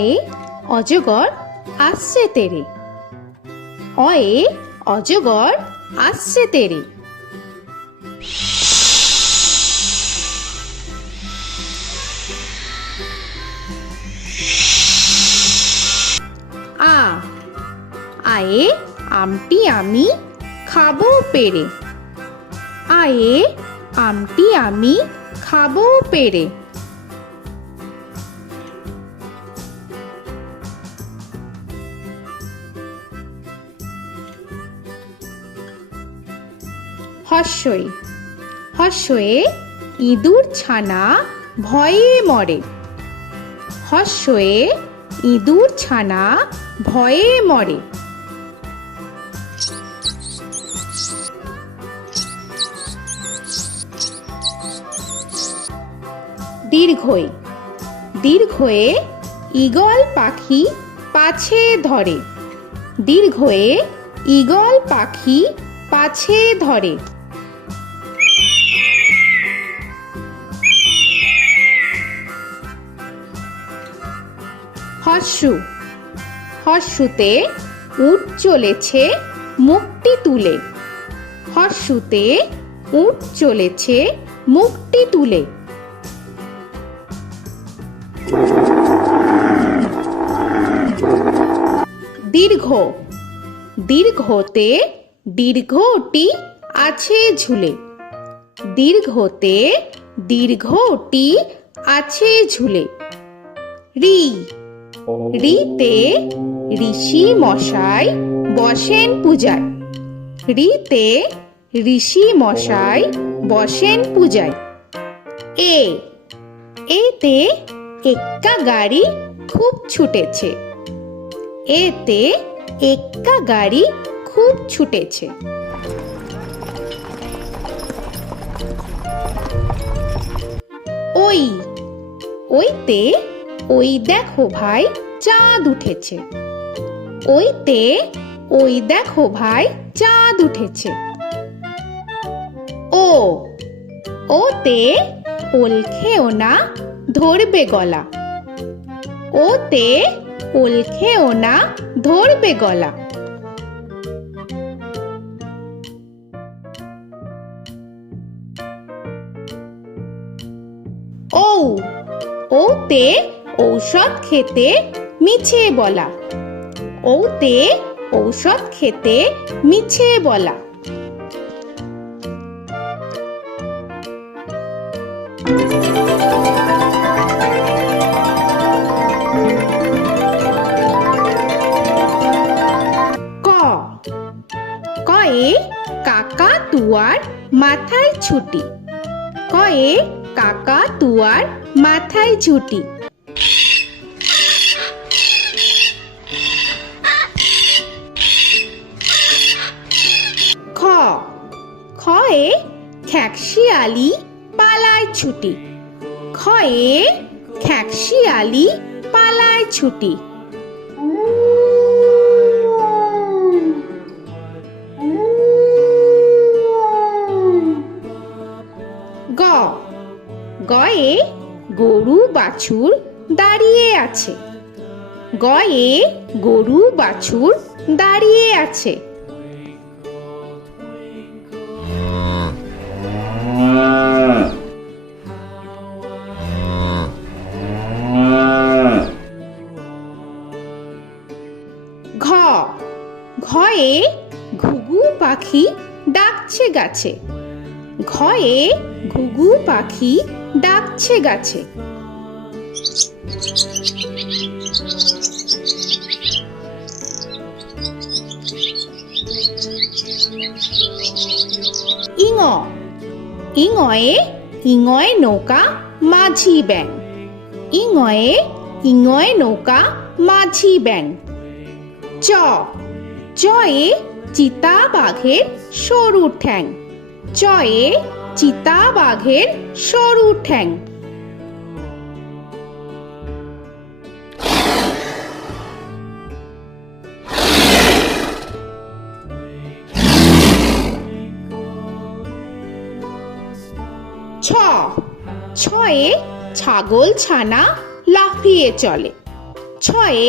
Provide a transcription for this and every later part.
অয়ে অজগর আসছে তেরে। অয়ে অজগর আসছে তেরে। আ আয়ে আমটি আমি খাবো পেরে। আয়ে আমটি আমি খাবো পেরে। হর্ষই হর্ষয়ে ইঁদুর ছানা ভয়ে মরে। হর্ষয়ে ইঁদুর ছানা ভয়ে মরে। দীর্ঘই দীর্ঘয়ে ঈগল পাখি পাছে ধরে। দীর্ঘয়ে ঈগল পাখি পাছে ধরে। হর্ষু হর্ষুতে উট চলেছে মুখটি তুলে। হর্ষুতে উট চলেছে মুখটি তুলে। দীর্ঘ দীর্ঘতে দীর্ঘটি আছে ঝুলে। দীর্ঘতে দীর্ঘটি আছে ঝুলে। রি রিতে ঋষি মশাই বসেন পূজায়। রিতে ঋষি মশাই বসেন পূজায়। এ এতে এক্কা গাড়ি খুব ছুটেছে। এতে এক্কা গাড়ি খুব ছুটেছে। ওই ওইতে ওই দেখো ভাই চাঁদ উঠেছে। ওইতে ওই দেখো ভাই চাঁদ উঠেছে। ও ওতে ওল খেও না ধরবে গলা। ওতে ওল খেও না ধরবে গলা। ঔ ওতে ঔষধ খেতে মিছে বলা। ওতে ঔষধ খেতে মিছে বলা। ক কয়ে কাকা তুয়ার মাথায় ছুটি। কয়ে কাকা তুয়ার মাথায় ছুটি। খ খয়ে খ্যাকশিয়ালি পালায় ছুটি। খয়ে খ্যাকশিয়ালি পালায় ছুটি। গ গয়ে গরু বাছুর দাঁড়িয়ে আছে। গয়ে গরু বাছুর দাঁড়িয়ে আছে। ঘ ঘয়ে ঘুঘু পাখি ডাকছে গাছে। ঘয়ে ঘুঘু পাখি ডাকছে গাছে। ইঙ ইঙয়ে ইঙয় নৌকা মাঝি ব্যাং। ইঙয়ে ইঙয় নৌকা মাঝি ব্যাং। চ চয়ে চিতা বাঘের সরু ঠ্যাং। চয়ে চিতা বাঘের সরু ঠ্যাং। ছ ছয়ে ছাগল ছানা লাফিয়ে চলে। ছয়ে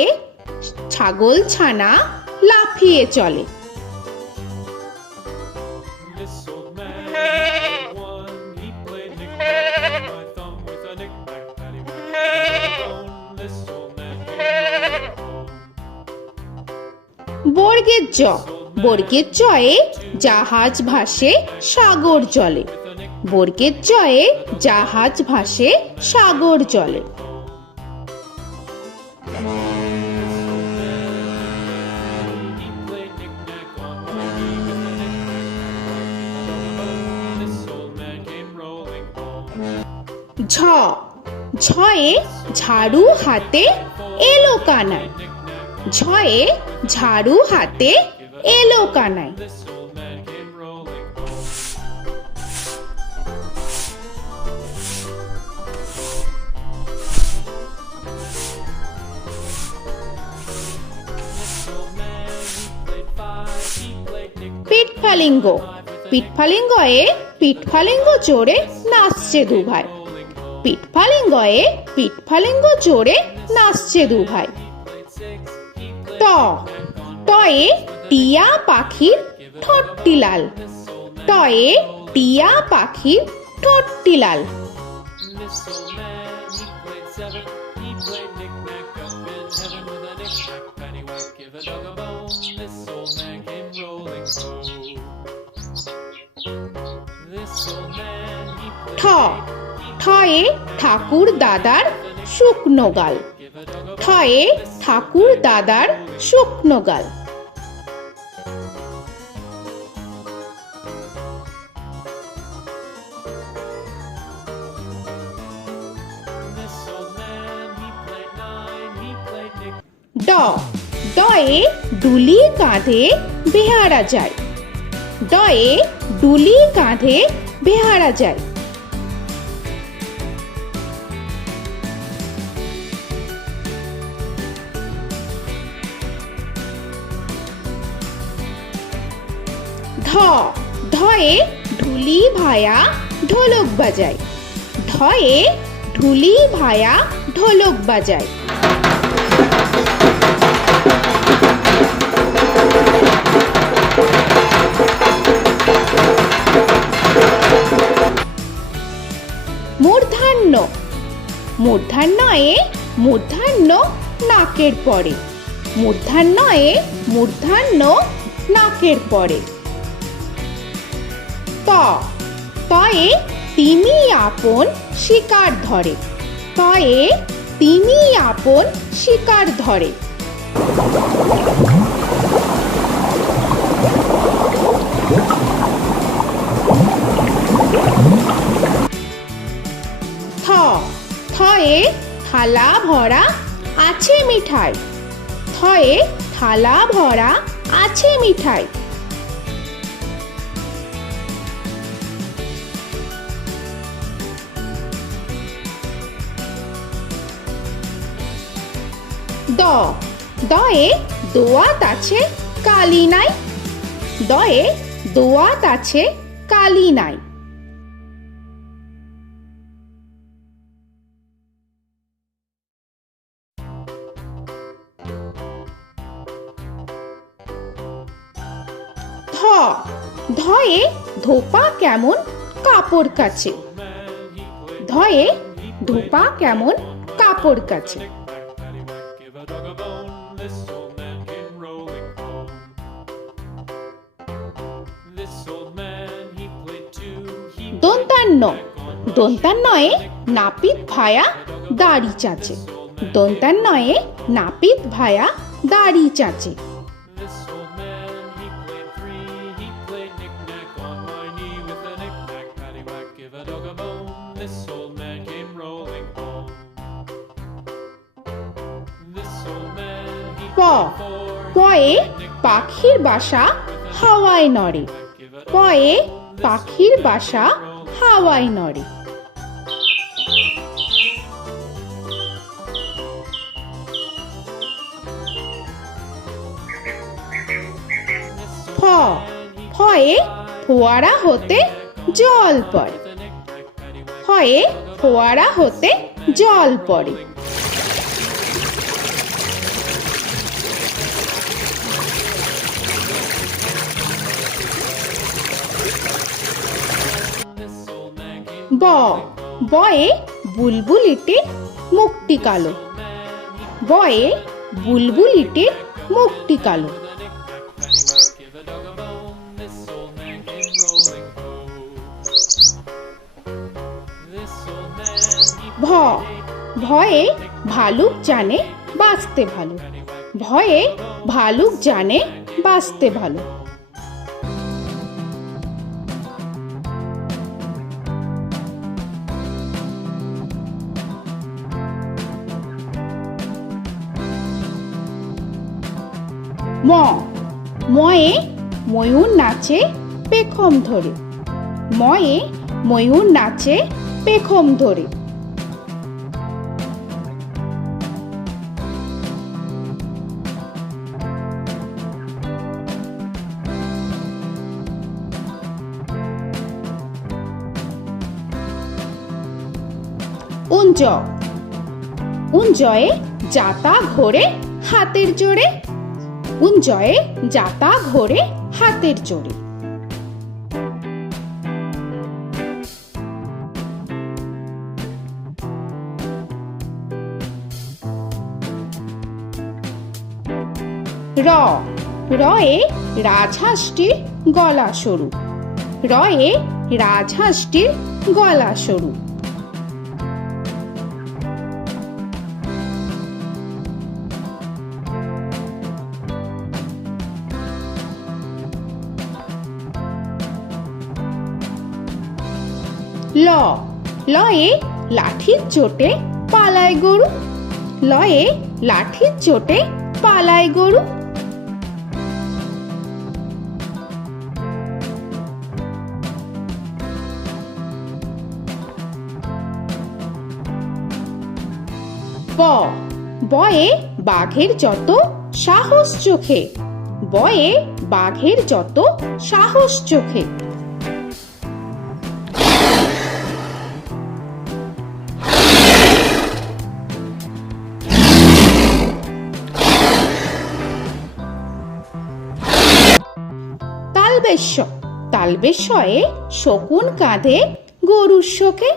ছাগল ছানা লাফিয়ে চলে। This old man had one. He played knick-knack on my thumb with a knick-knack, paddywhack, bone. This old man came rolling home. বর্গের জ, বর্গের জয়ে জাহাজ ভাসে সাগর জলে। বর্গের জয়ে জাহাজ ভাসে সাগর জলে। He played knick-knack on my knee with a knick-knack, bone. This old man came rolling home. ঝ, ঝয়ে ঝাড়ু হাতে এলো কানাই। ঝয়ে ঝাড়ু হাতে এলো Kanai. This old man came rolling home. This old man, he played five. He played knick-knack. পিঠফালিঙ্গ, পিঠফালিঙ্গয়ে পিঠফালিঙ্গ চড়ে নাচছে দু ভাই। পিঠফালিঙ্গয়ে পিঠফালিঙ্গ চড়ে নাচছে দু ভাই। ট, টয়ে টিয়া পাখির ঠোঁটটি লাল। টয়ে টিয়া পাখির ঠোঁটটি লাল। This old man, he played seven. He played knick-knack up in heaven with a knick-knack, paddywhack, give a dog a bone. This old man came rolling home. This old man, he ঠ, played ঠয়ে ঠাকুর দাদার শুকনো গাল। give a dog a ঠয়ে ঠাকুর দাদার শুকনো গাল। This old man, he played nine. He played knick. ড, ডয়ে ডুলি কাঁধে বেহারা যায়। ডয়ে ডুলি কাঁধে বেহারা যায়। ধ, ধয়ে ঢুলি ভায়া ঢোলক বাজায়। ধয়ে ঢুলি ভায়া ঢোলক বাজায়। মূর্ধন্য, মূর্ধন্যয়ে মূর্ধন্য নাকের পরে। মূর্ধন্যয়ে মূর্ধন্য নাকের পরে। ত, তয়ে তিমি আপন শিকার ধরে। তয়ে তিমি আপন শিকার ধরে। থ, থয়ে থালা ভরা আছে মিঠাই। থয়ে থালা ভরা আছে মিঠাই। দ, দয়ে দোয়াত আছে কালি নাই। দয়ে দোয়াত আছে কালি নাই। ধ, ধয়ে ধোপা কেমন কাপড় কাছে। ধয়ে ধোপা কেমন কাপড় কাছে। Paddywhack, give a dog a bone. This old man came rolling home. This old man, he played two. He দন্তান্ন, দন্তান্নয়ে নাপিত ভায়া দাড়ি চাচে। দন্তান্নয়ে নাপিত ভায়া দাড়ি চাচে। This old man, he played three. He played knick-knack on my knee with a knick-knack, paddywhack, give a dog a bone. This old man came rolling home. This old man, he প, played four. পয়ে পাখির বাসা হাওয়ায় নড়ে। পয়ে পাখির বাসা হাওয়ায় নড়ে। ফ, ফয়ে ফোয়ারা হতে জল পড়ে। ফয়ে ফোয়ারা হতে জল পড়ে। ব বয়ে বুলবুলিটির মুখটি কালো। বয়ে বুলবুলিটির মুখটি কালো। Give a dog a bone, this old man came rolling home. This old man, he ভ ভয়ে ভালুক জানে বাঁচতে ভালো। ভয়ে ভালুক জানে বাঁচতে ভালো। ম ময়ে ময়ূর নাচে পেখম ধরে। ময়ে ময়ূর নাচে পেখম ধরে। উঞ্জ উঞ্জয়ে যাতা ঘোরে হাতের জোরে। উঞ্জয়ে যাতা ঘোরে হাতের জোরে। র রয়ে রাজহাঁসটির গলা সরু। রয়ে রাজহাঁসটির গলা সরু। ল লয়ে লাঠির চোটে পালায় গরু। লয়ে লাঠির চোটে পালায় গরু। ব বয়ে বাঘের যত সাহস চোখে। বয়ে বাঘের যত সাহস চোখে। তালবেশ্য তালবেশ্যয়ে শকুন কাঁধে গরুর শোকে।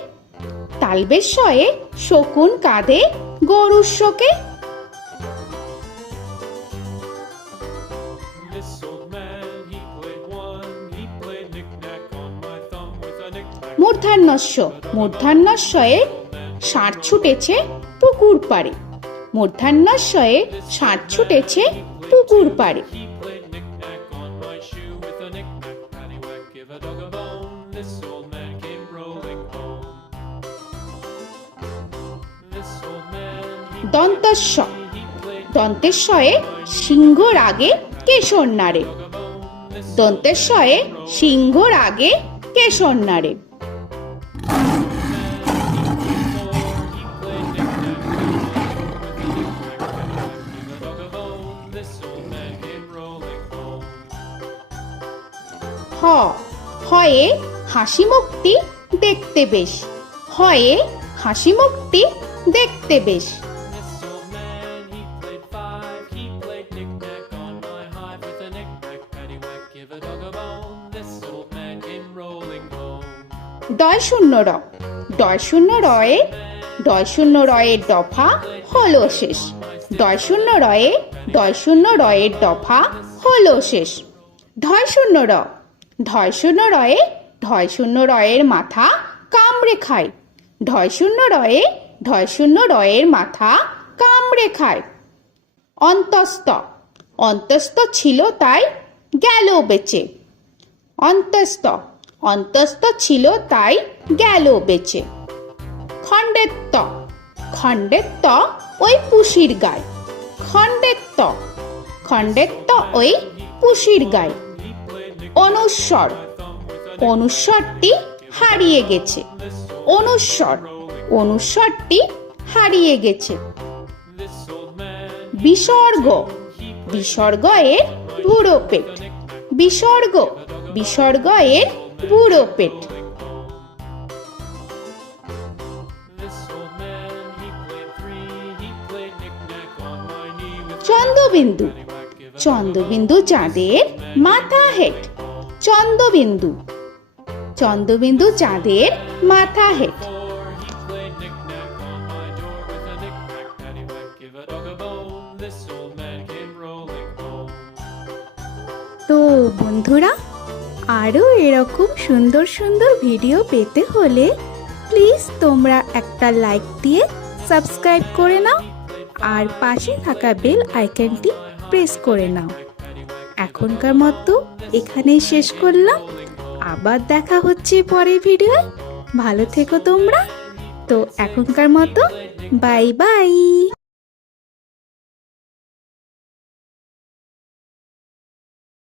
তালবেশ্যয়ে শকুন কাঁধে গরুর শোকে। This old man, he played one, he played knick-knack on my thumb with a knick-knack. মূর্ধন্যস্য মূর্ধন্যস্যয়ে ষাঁড় ছুটেছে পুকুর পাড়ে। মূর্ধন্যস্যয়ে ষাঁড় ছুটেছে পুকুর পাড়ে। He played knick-knack on my shoe with a knick-knack, paddywhack, give a dog a bone. This old man came rolling home. This old man, দন্তস্য he played দন্তেশ্বয়ে সিংহর আগে কেশর নাড়ে। dog a bone. This দন্তেশ্বয়ে সিংহর আগে কেশর নাড়ে। he played knick-knack on my shoe with a knick-knack, paddywhack, give a dog a bone. This old man came rolling home. হ হয়ে হাসি মুখটি দেখতে বেশ। হয়ে হাসি মুখটি দেখতে বেশ। This old man, he played five, he played knick-knack on my hive with a knick-knack, paddywhack, give a dog a bone. This old man came rolling home. ডয় শূন্য র ডয় শূন্য রয়ে ডয় শূন্য রয়ের দফা হলো শেষ। ডয় শূন্য রয়ে ডয় শূন্য রয়ের দফা হলো শেষ। ঢয় শূন্য র ঢয় শূন্য রয়ে ঢয় শূন্য রয়ের মাথা কামড়ে খায়। ঢয় শূন্য রয়ে ঢয় শূন্য রয়ের মাথা কামড়ে খায়। অন্তস্থ অন্তস্থ ছিল তাই গেল বেঁচে। অন্তস্থ অন্তস্থ ছিল তাই গেল বেঁচে। খণ্ডেত্ব খণ্ডেত্ব ওই পুষির গায়। খণ্ডেত্ব খণ্ডেত্ব ওই পুষির গায়। অনুস্বর অনুস্বরটি হারিয়ে গেছে। অনুস্বর অনুস্বরটি হারিয়ে গেছে। This old man, বিসর্গ বিসর্গ এর বুড়ো পেট। বিসর্গ বিসর্গ এর বুড়ো পেট। this old man, he played three, he played knick-knack on my knee with Chandrabindu paddywhack, give a Chandrabindu চাঁদের মাথা হেট। চন্দ্রবিন্দু চন্দ্রবিন্দু চাঁদের মাথা head. Before he played knick-knack on my door with a knick-knack, paddywhack, give a dog a bone. This old man came rolling home. তো বন্ধুরা, আরও এরকম সুন্দর সুন্দর ভিডিও পেতে হলে প্লিজ তোমরা একটা লাইক দিয়ে সাবস্ক্রাইব করে নাও আর পাশে থাকা বেল আইকনটি প্রেস করে নাও। এখনকার মতো এখানেই শেষ করলাম, আবার দেখা হচ্ছে পরের ভিডিও। ভালো থেকো তোমরা। তো এখনকার মতো বাই বাই।